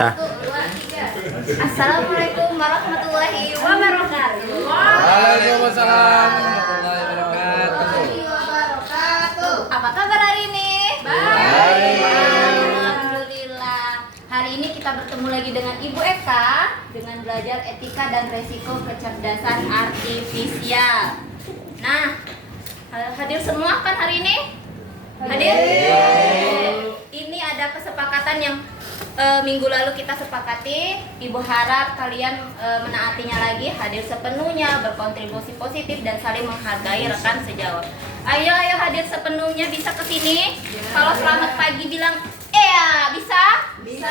Satu, dua, tiga. Assalamualaikum warahmatullahi wabarakatuh. Waalaikumsalam warahmatullahi wabarakatuh. Apa kabar hari ini? Baik. Alhamdulillah. Hari ini kita bertemu lagi dengan Ibu Eka dengan belajar etika dan resiko kecerdasan artifisial. Nah, hadir semua kan hari ini? Hadir? Ini ada kesepakatan yang minggu lalu kita sepakati. Ibu harap kalian menaatinya lagi, hadir sepenuhnya, berkontribusi positif dan saling menghargai rekan sejawat. Ayo hadir sepenuhnya, bisa ke sini. Kalau selamat pagi bilang iya, bisa? Bisa.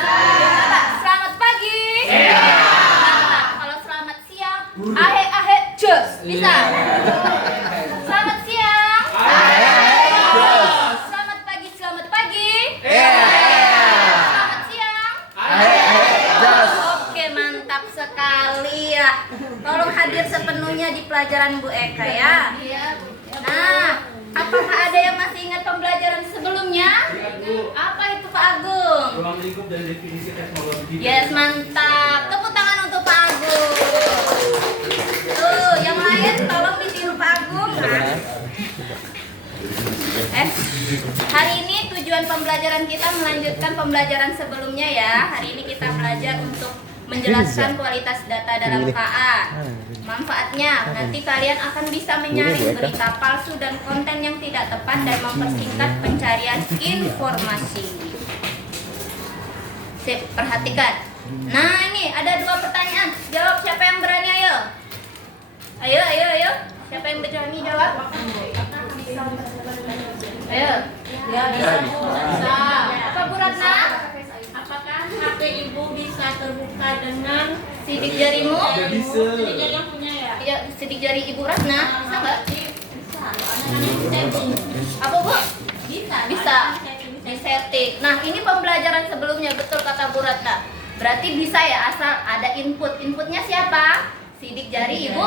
Selamat pagi. Iya. Kalau selamat siang, ahe cus, bisa? Selamat siang. Selamat pagi. Iya. Oke, mantap sekali ya. Tolong hadir sepenuhnya di pelajaran Bu Eka ya. Nah, apakah ada yang masih ingat pembelajaran sebelumnya? Apa itu Pak Agung? Ruang lingkup dan definisi teknologi. Yes, mantap. Tepuk tangan untuk Pak Agung. Tuh, yang lain tolong ditiru Pak Agung. Hari ini tujuan pembelajaran kita melanjutkan pembelajaran sebelumnya ya. Hari ini kita belajar untuk menjelaskan kualitas data dalam KA. Manfaatnya, nanti kalian akan bisa menyaring berita palsu dan konten yang tidak tepat dan mempersingkat pencarian informasi. Sip, perhatikan. Nah, ini ada 2 pertanyaan. Jawab siapa yang berani, ayo. Ayo. Siapa yang berani jawab? Ayo. Ya, bisa. Apa Bu Ratna? Apakah HP ibu bisa terbuka dengan Sidik jarimu? Bisa. jari yang punya ya? Ya, sidik jari Ibu Ratna. Bisa nggak? Bisa. Setting. Apa Bu? Bisa. Setting. Di setting. Nah, ini pembelajaran sebelumnya, betul kata Bu Ratna. Berarti bisa ya, asal ada input. Inputnya siapa? Sidik jari Ibu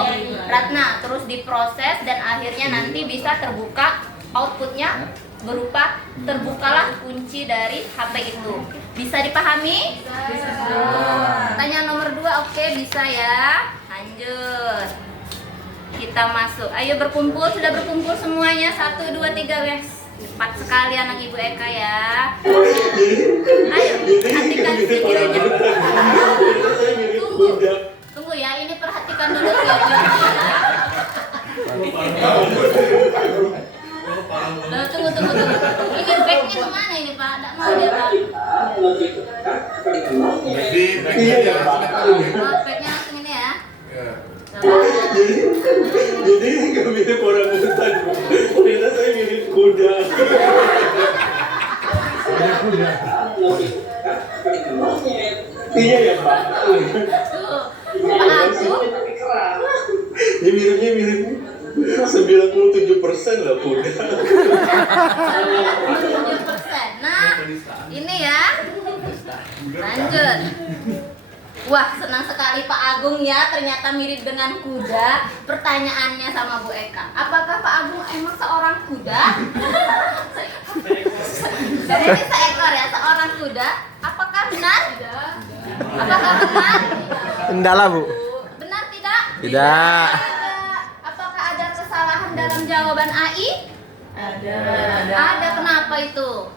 Ratna. Terus diproses dan akhirnya nanti bisa terbuka. Outputnya berupa terbukalah kunci dari HP itu. Bisa dipahami? Bisa. Pertanyaan nomor 2, oke, bisa ya. Lanjut. Kita masuk. Ayo berkumpul, sudah berkumpul semuanya. 1, 2, 3, guys. 4 sekali anak Ibu Eka ya. Ayo, perhatikan videonya. Tunggu ya, ini perhatikan dulu videonya. Tunggu. Ini backnya kemana ini Pak? Tidak mau dia Pak. Backnya langsung ini ya. Jadi nggak mirip orang hutan, ternyata saya mirip kuda. Iya ya Pak. Tuh, Pak Agung. Ini mirip 97% lah kuda. 7%. Nah, ini ya. Lanjut. Wah, senang sekali Pak Agung ya, ternyata mirip dengan kuda. Pertanyaannya sama Bu Eka, apakah Pak Agung emang seorang kuda? Jadi ini seekor ya, seorang kuda. Apakah benar? Apakah benar? Kendala Bu. Benar tidak? Tidak. Apakah ada kesalahan dalam jawaban AI? Ada, kenapa itu?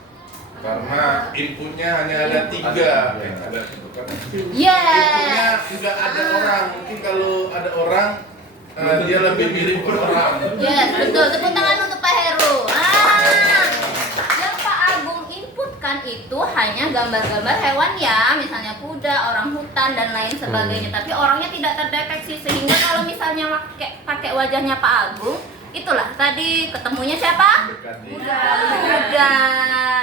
Karena inputnya hanya ada 3. Ada itu kan. Inputnya tidak ada orang. Mungkin kalau ada orang dia lebih mirip orang. Yes, betul. Tepuk tangan untuk Pak Heru. Yang Pak Agung inputkan itu hanya gambar-gambar hewan ya, misalnya kuda, orang hutan dan lain sebagainya. Tapi orangnya tidak terdeteksi, sehingga kalau misalnya pakai wajahnya Pak Agung, itulah tadi ketemunya siapa? Kuda.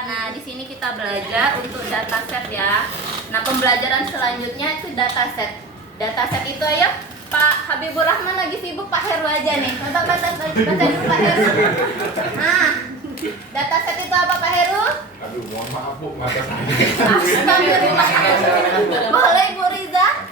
Nah, di sini kita belajar untuk dataset ya. Nah, pembelajaran selanjutnya itu dataset. Dataset itu ayo Pak Habibur Rahman lagi sibuk, Pak Heru aja nih. Baca dulu Pak Heru. Nah, dataset itu apa Pak Heru? Aduh, mohon maaf Bu, mata saya. Astagfirullah. Boleh Bu Riza?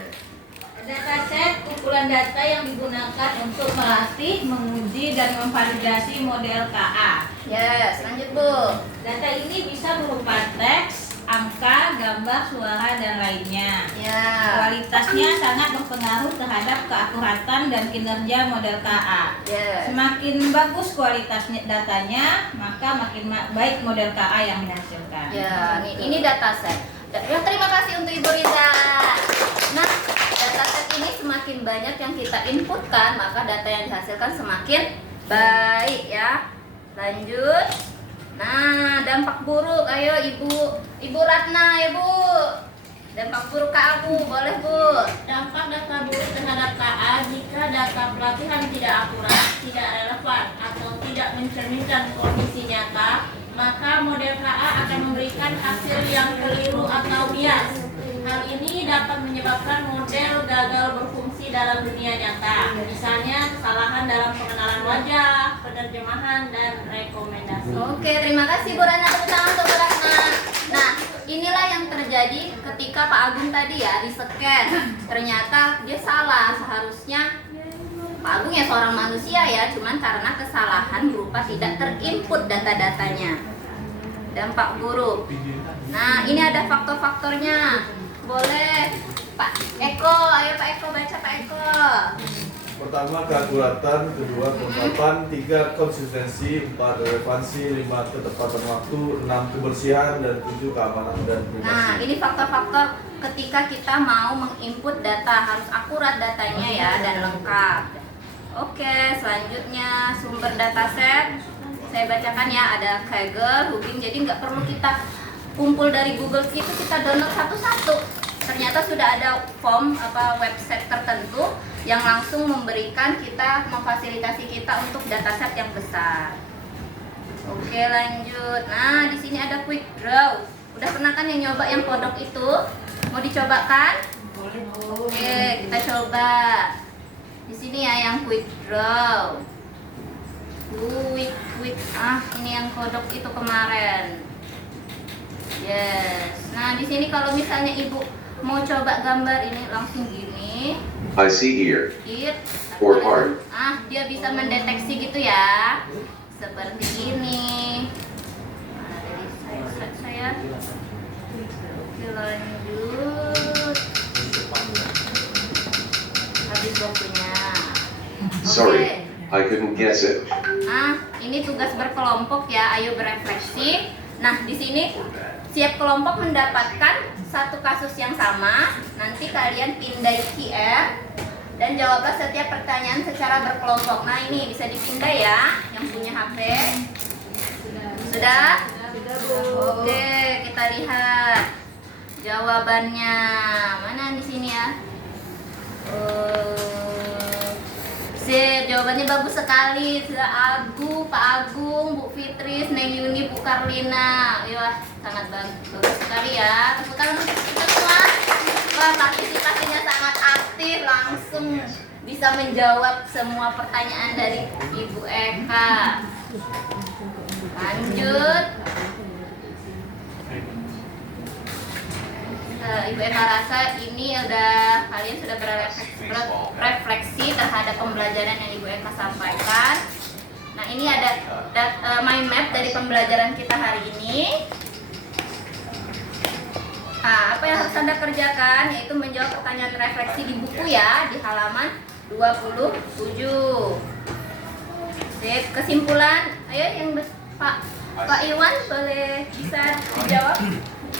Dataset kumpulan data yang digunakan untuk melatih, menguji, dan memvalidasi model KA. Yes, lanjut Bu. Data ini bisa berupa teks, angka, gambar, suara, dan lainnya. Ya. Kualitasnya sangat berpengaruh terhadap keakuratan dan kinerja model KA. Yes. Semakin bagus kualitas datanya, maka makin baik model KA yang dihasilkan. Ya, ini dataset. Ya, terima kasih untuk Ibu Riza. Nah, dataset ini semakin banyak yang kita inputkan, maka data yang dihasilkan semakin baik ya. Lanjut. Nah, dampak buruk. Ayo Ibu Ratna, Ibu. Dampak buruk ke aku, boleh Bu. Dampak data buruk terhadap KA jika data pelatihan tidak akurat, tidak relevan, atau tidak mencerminkan kondisi nyata, maka model KA akan memberikan hasil yang keliru atau bias. Hal ini dapat menyebabkan model gagal berfungsi dalam dunia nyata, misalnya kesalahan dalam pengenalan wajah, penerjemahan, dan rekomendasi. Oke, terima kasih Bu Ratna. Tepuk tangan untuk Bu Ratna. Nah, inilah yang terjadi ketika Pak Agung tadi ya di-scan. Ternyata dia salah. Seharusnya Pak Agung ya seorang manusia ya, cuman karena kesalahan berupa tidak terinput data-datanya. Dampak buruk. Nah, ini ada faktor-faktornya. Boleh Pak Eko, ayo Pak Eko baca Pak Eko. Pertama, keakuratan. Kedua, kelengkapan. 3, konsistensi. 4, relevansi. 5, ketepatan waktu. 6, kebersihan. Dan 7, keamanan dan privasi. Nah, ini faktor-faktor ketika kita mau menginput data, harus akurat datanya ya dan lengkap. Oke, selanjutnya sumber dataset. Saya bacakan ya, ada Kaggle, Hugging. Jadi nggak perlu kita kumpul dari Google itu, kita download satu-satu. Ternyata sudah ada form website tertentu yang langsung memberikan kita, memfasilitasi kita untuk dataset yang besar. Oke, lanjut. Nah, di sini ada quick draw. Udah pernah kan yang nyoba yang kodok itu? Mau dicobakan? Oke, kita coba. Di sini ya yang quick draw. Quick. Ini yang kodok itu kemarin. Yes. Nah, di sini kalau misalnya Ibu mau coba gambar ini langsung gini. I see here. Or art. Dia bisa mendeteksi gitu ya. Seperti ini. Nah, dari saya. Oke, lanjut. Habis waktunya. Sorry, I couldn't guess it. Ini tugas berkelompok ya. Ayo berefleksi. Nah, di sini siap kelompok mendapatkan satu kasus yang sama. Nanti kalian pindai QR dan jawablah setiap pertanyaan secara berkelompok. Nah, ini bisa dipindah ya, yang punya HP. Sudah? Oke, kita lihat jawabannya. Mana di sini ya? Sip, jawabannya bagus sekali. Sudah Pak Agung, Bu Fitris, Neng Yuni, Bu Karlina. Wah, sangat bagus sekali ya. Tepuk tangan untuk kita semua. Wah, partisipasinya sangat aktif, langsung bisa menjawab semua pertanyaan dari Ibu Eka. Lanjut. Ibu Eka rasa ini kalian sudah berefleksi terhadap pembelajaran yang Ibu Eka sampaikan. Nah, ini ada mind map dari pembelajaran kita hari ini. Apa yang harus Anda kerjakan yaitu menjawab pertanyaan refleksi di buku ya, di halaman 27. Sip, kesimpulan. Ayo yang Pak Iwan boleh bisa dijawab.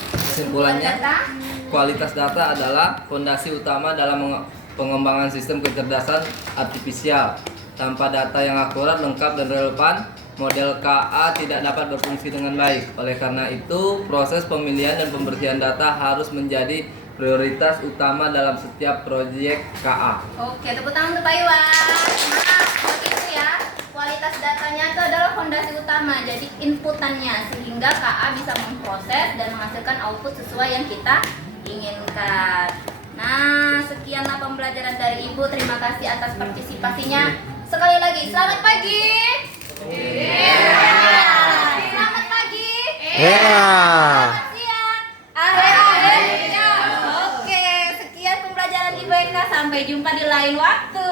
Kesimpulannya, kualitas data adalah fondasi utama dalam pengembangan sistem kecerdasan artifisial. Tanpa data yang akurat, lengkap, dan relevan, model KA tidak dapat berfungsi dengan baik. Oleh karena itu, proses pemilihan dan pembersihan data harus menjadi prioritas utama dalam setiap proyek KA. Oke, tepuk tangan untuk Pak Iwan. Begitu ya. Kualitas datanya itu adalah fondasi utama, jadi inputannya sehingga KA bisa memproses dan menghasilkan output sesuai yang kita inginkan. Nah, sekianlah pembelajaran dari Ibu. Terima kasih atas partisipasinya. Sekali lagi, selamat pagi. Selamat pagi. Selamat siang. Oke, sekian pembelajaran Ibu Eka. Sampai jumpa di lain waktu.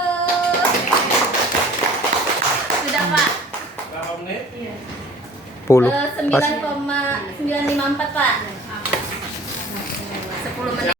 Sudah, Pak. Berapa menit? 10. 9,954, Pak. 30 menit.